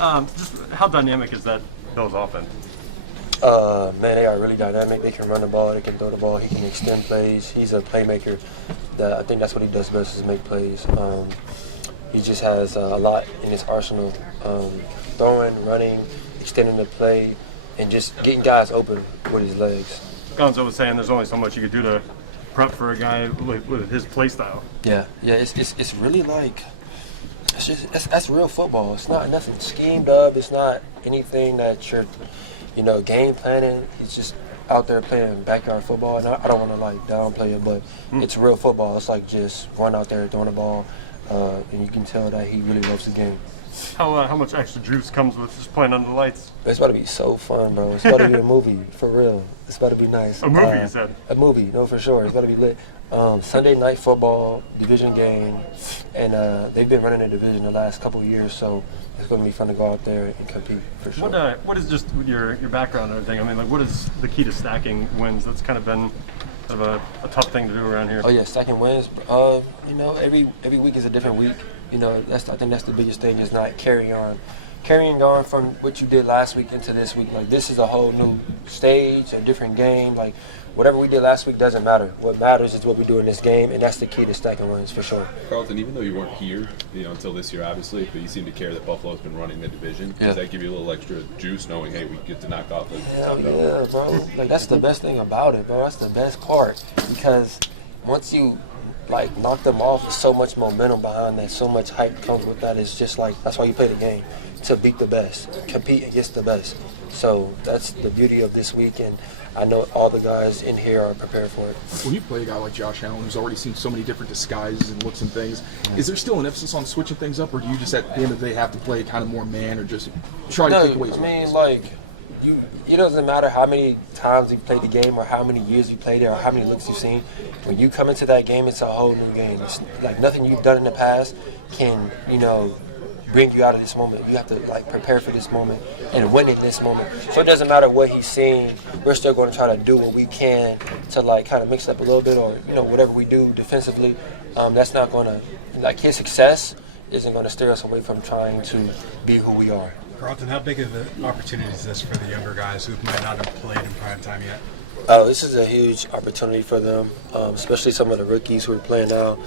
Just how dynamic is that Bills offense? Man, they are really dynamic. They can run the ball, they can throw the ball, he can extend plays. He's a playmaker. I think that's what he does best is make plays. He just has a lot in his arsenal, throwing, running, extending the play, and just getting guys open with his legs. Gonzo was saying there's only so much you could do to prep for a guy with his play style. Yeah, it's really like that's real football. It's not nothing schemed up. It's not anything that you're, game planning. He's just out there playing backyard football. And I don't want to like downplay it, but it's real football. It's like just run out there throwing the ball, and you can tell that he really loves the game. How much extra juice comes with just playing under the lights? It's about to be so fun, bro. It's about to be a movie, for real. It's about to be nice. A movie, you said? A movie, no, for sure. It's about to be lit. Sunday night football, division game, and they've been running the division the last couple of years, so it's going to be fun to go out there and compete, for sure. What is just your background and everything? I mean, like, what is the key to stacking wins? That's kind of been kind of a tough thing to do around here. Oh, yeah, stacking wins. Every week is a different week. I think that's the biggest thing is not carrying on from what you did last week into this week. Like, this is a whole new stage, a different game. Like, whatever we did last week doesn't matter. What matters is what we do in this game, and that's the key to stacking wins for sure. Carlton, even though you weren't here, until this year, obviously, but you seem to care that Buffalo's been running the division. Yeah. Does that give you a little extra juice, knowing, hey, we get to knock off the top dog? Yeah, bro. Like, that's the best thing about it, bro. That's the best part, because once you knock them off, there's so much momentum behind that, so much hype comes with that. It's just like, that's why you play the game, to beat the best, compete against the best. So that's the beauty of this week, and I know all the guys in here are prepared for it. When you play a guy like Josh Allen, who's already seen so many different disguises and looks and things, is there still an emphasis on switching things up, or do you just at the end of the day have to play kind of more man, or just try to take away his weakness? It doesn't matter how many times you played the game or how many years you played it or how many looks you've seen. When you come into that game, it's a whole new game. It's like nothing you've done in the past can, bring you out of this moment. You have to prepare for this moment and win in this moment. So it doesn't matter what he's seeing. We're still going to try to do what we can to kind of mix it up a little bit, or whatever we do defensively. That's not going to his success isn't going to steer us away from trying to be who we are. Carlton, how big of an opportunity is this for the younger guys who might not have played in prime time yet? This is a huge opportunity for them, especially some of the rookies who are playing now.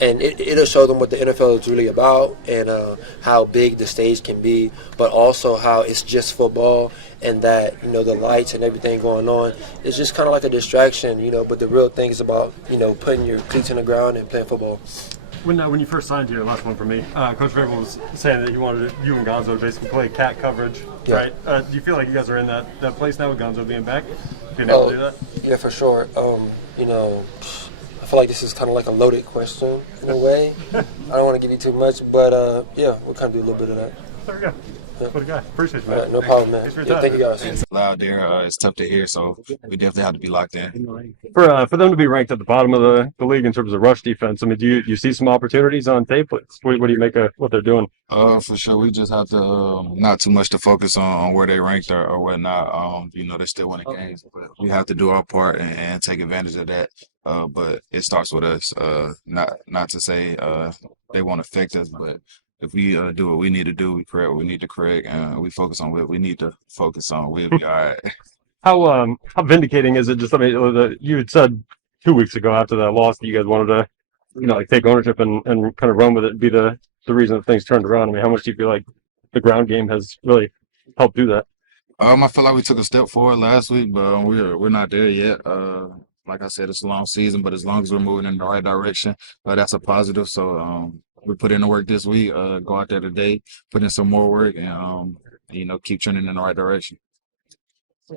And it'll show them what the NFL is really about and how big the stage can be, but also how it's just football and that, the lights and everything going on is just kind of like a distraction, but the real thing is about, putting your cleats in the ground and playing football. When you first signed here, last one for me, Coach Vrabel was saying that he wanted you and Gonzo to basically play cat coverage, right? Do you feel like you guys are in that place now with Gonzo being back, being able to do that? Yeah, for sure. I feel like this is kind of like a loaded question in a way. I don't want to give you too much, but we'll kind of do a little bit of that. There we go. What a guy. Appreciate you, man. All right, no problem, man. Thank you, guys. It's loud there. It's tough to hear, so we definitely have to be locked in. For them to be ranked at the bottom of the league in terms of rush defense, I mean, do you see some opportunities on tape? What do you make of what they're doing? For sure, we just have to not too much to focus on where they ranked or whatnot. They're still winning games, but we have to do our part and take advantage of that. But it starts with us. Not to say they won't affect us, but if we do what we need to do, we correct what we need to correct, and we focus on what we need to focus on, we'll be all right. How vindicating is it? Just, I mean, you had said 2 weeks ago after that loss that you guys wanted to, take ownership and kind of run with it and be the reason that things turned around. I mean, how much do you feel like the ground game has really helped do that? I feel like we took a step forward last week, but we're not there yet. Like I said, it's a long season, but as long as we're moving in the right direction, that's a positive. So we put in the work this week, go out there today, put in some more work, and keep trending in the right direction.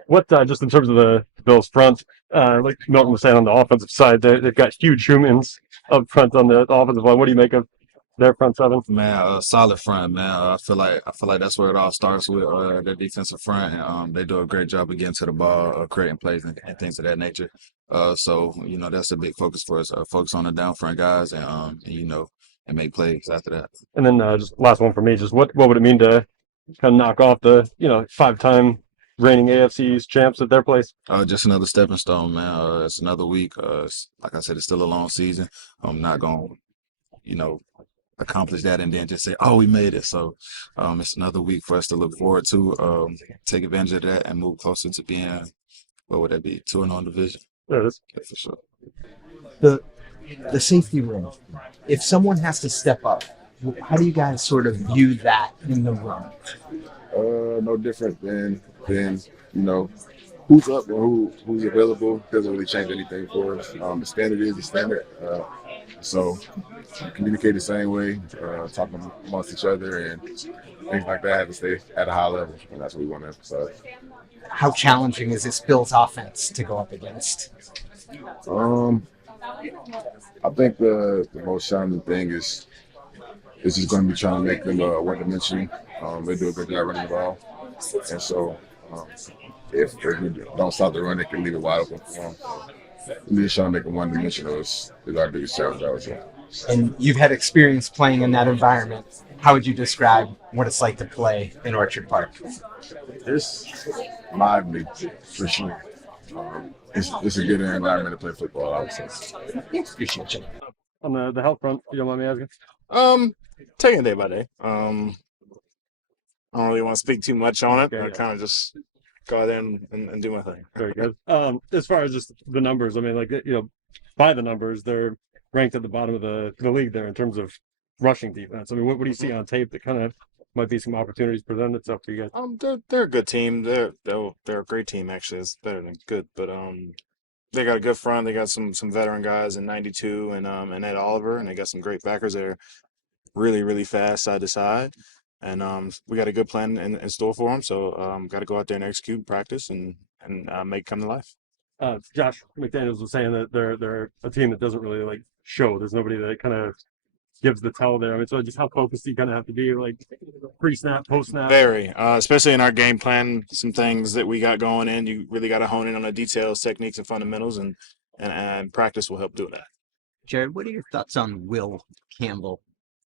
What just in terms of the Bills front, like Milton was saying on the offensive side, they've got huge humans up front on the offensive line. What do you make of their front seven? Man, solid front, man. I feel like that's where it all starts with their defensive front, and they do a great job of getting to the ball, creating plays and things of that nature. So that's a big focus for us. Focus on the down front guys, and and make plays after that. And then just last one for me, just what would it mean to kind of knock off the 5-time reigning AFC East champs at their place? Just another stepping stone, man. It's another week. Like I said, it's still a long season. I'm not going, accomplish that and then just say, "Oh, we made it." So it's another week for us to look forward to, take advantage of that, and move closer to being, what would that be, 2-0 division? There it is. Yeah, for sure. The safety room. If someone has to step up, how do you guys sort of view that in the room? No different than who's up and who's available. Doesn't really change anything for us. The standard is the standard. So communicate the same way, talking amongst each other and things like that have to stay at a high level, and that's what we want to emphasize. How challenging is this Bills offense to go up against? I think the most challenging thing is just going to be trying to make them one-dimensional. They do a good job running the ball, and so if we don't stop the run, they can leave it wide open for them. Really trying to make them one-dimensional is our biggest challenge, I would say. And you've had experience playing in that environment. How would you describe what it's like to play in Orchard Park? It's lively, for sure. It's a good environment to play football, I would say. Appreciate you. On the health front, if you don't mind me asking. Taking it day by day. I don't really want to speak too much on it. Okay, I yeah. kind of just go out there and do my thing. Very good. As far as just the numbers, I mean, like, by the numbers, they're ranked at the bottom of the league there in terms of rushing defense. I mean, what do you see on tape that kind of might be some opportunities presented itself for you guys? They're a good team. They're a great team actually. It's better than good, but they got a good front. They got some veteran guys in 92 and Ed Oliver, and they got some great backers there. Really, really fast side to side. And we got a good plan in store for them. So got to go out there and execute and practice and make it come to life. Josh McDaniels was saying that they're a team that doesn't really like show. There's nobody that kind of gives the tell there. I mean, so just how focused do you kind of have to be, like pre-snap, post-snap? Very, especially in our game plan, some things that we got going in. You really got to hone in on the details, techniques, and fundamentals, and practice will help doing that. Jared, what are your thoughts on Will Campbell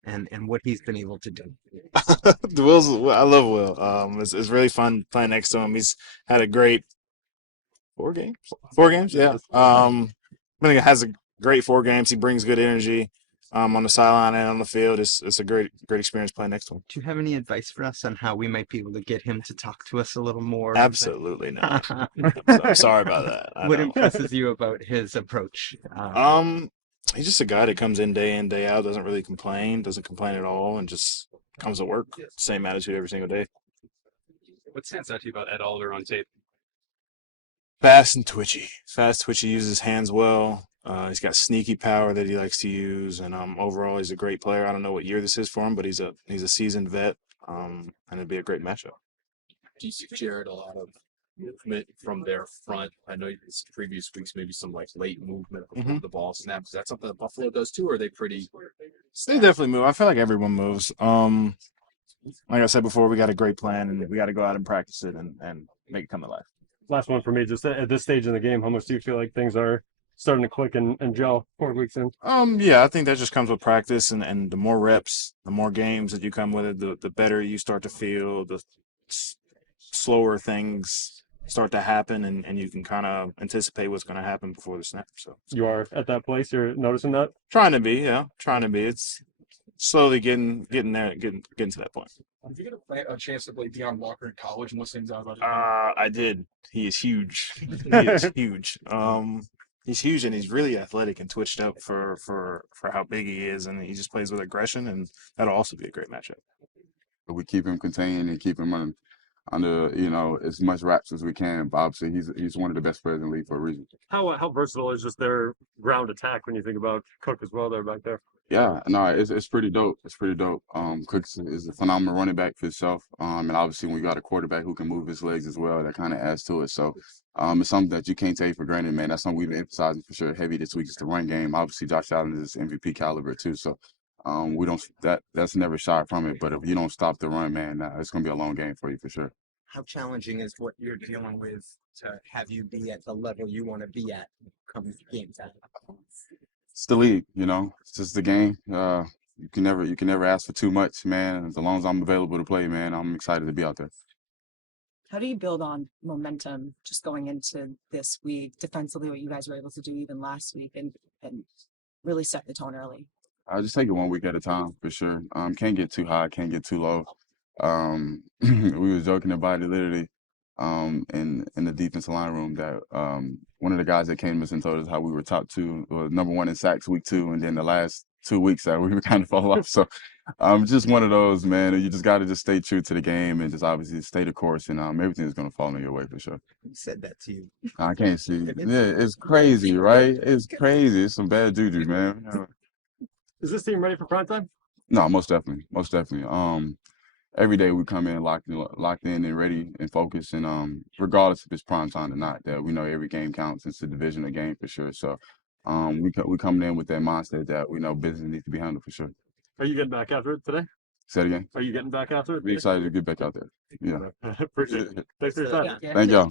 and what he's been able to do? I love Will. It's really fun playing next to him. He's had a great 4 games. 4 games, yeah. I think it has a great 4 games. He brings good energy on the sideline and on the field. It's a great experience playing next to him. Do you have any advice for us on how we might be able to get him to talk to us a little more? Absolutely not. I'm sorry about that. What impresses you about his approach? He's just a guy that comes in, day out, doesn't really complain, doesn't complain at all, and just comes to work. Same attitude every single day. What stands out to you about Ed Oliver on tape? Fast and twitchy. Uses his hands well. He's got sneaky power that he likes to use, and overall he's a great player. I don't know what year this is for him, but he's a seasoned vet, and it'd be a great matchup. Do you see Jared a lot of movement from their front? I know in previous weeks maybe some like late movement before the ball snaps. Is that something that Buffalo does too, or are they pretty? They definitely move. I feel like everyone moves. Like I said before, we got a great plan, and we got to go out and practice it and make it come to life. Last one for me, just at this stage in the game, how much do you feel like things are starting to click and gel 4 weeks in? Yeah, I think that just comes with practice, and the more reps, the more games that you come with it, the better you start to feel, the slower things start to happen, and you can kind of anticipate what's going to happen before the snap. So You are at that place, you're noticing that? trying to be. It's slowly getting there, getting to that point. Did you get a chance to play Deion Walker in college and what's things out about it? I did. He is huge. He is huge. He's huge, and he's really athletic and twitched up for how big he is, and he just plays with aggression, and that'll also be a great matchup. We keep him contained and keep him under as much reps as we can. But obviously, he's one of the best players in the league for a reason. How versatile is just their ground attack when you think about Cook as well there back there? Yeah, no, it's pretty dope. It's pretty dope. Cook is a phenomenal running back for himself. And obviously, when you got a quarterback who can move his legs as well, that kind of adds to it. So, it's something that you can't take for granted, man. That's something we've been emphasizing for sure heavy this week is the run game. Obviously, Josh Allen is MVP caliber too. So, that's never shy from it. But if you don't stop the run, man, it's gonna be a long game for you for sure. How challenging is what you're dealing with to have you be at the level you want to be at come game time? It's the league, It's just the game. You can never ask for too much, man. As long as I'm available to play, man, I'm excited to be out there. How do you build on momentum just going into this week defensively, what you guys were able to do even last week and really set the tone early? I just take it 1 week at a time for sure. Can't get too high, can't get too low. We was joking about it literally in the defensive line room that one of the guys that came to us and told us how we were top 2 or #1 in sacks week 2, and then the last 2 weeks that we were kind of fall off. So just one of those, man. You just got to just stay true to the game and just obviously stay the course, and everything is going to fall in your way for sure. Who said that to you? I can't see. Yeah, it's crazy, right? It's crazy. It's some bad juju, man. Is this team ready for prime time? No, most definitely, most definitely. Every day we come in locked in and ready and focused, and regardless if it's prime time or not, that we know every game counts. It's a divisional game for sure. So we coming in with that mindset that we know business needs to be handled for sure. Are you getting back after it today? Say it again. Are you getting back after it? Be excited to get back out there. Yeah. Appreciate it. Thanks for your time. Thank y'all.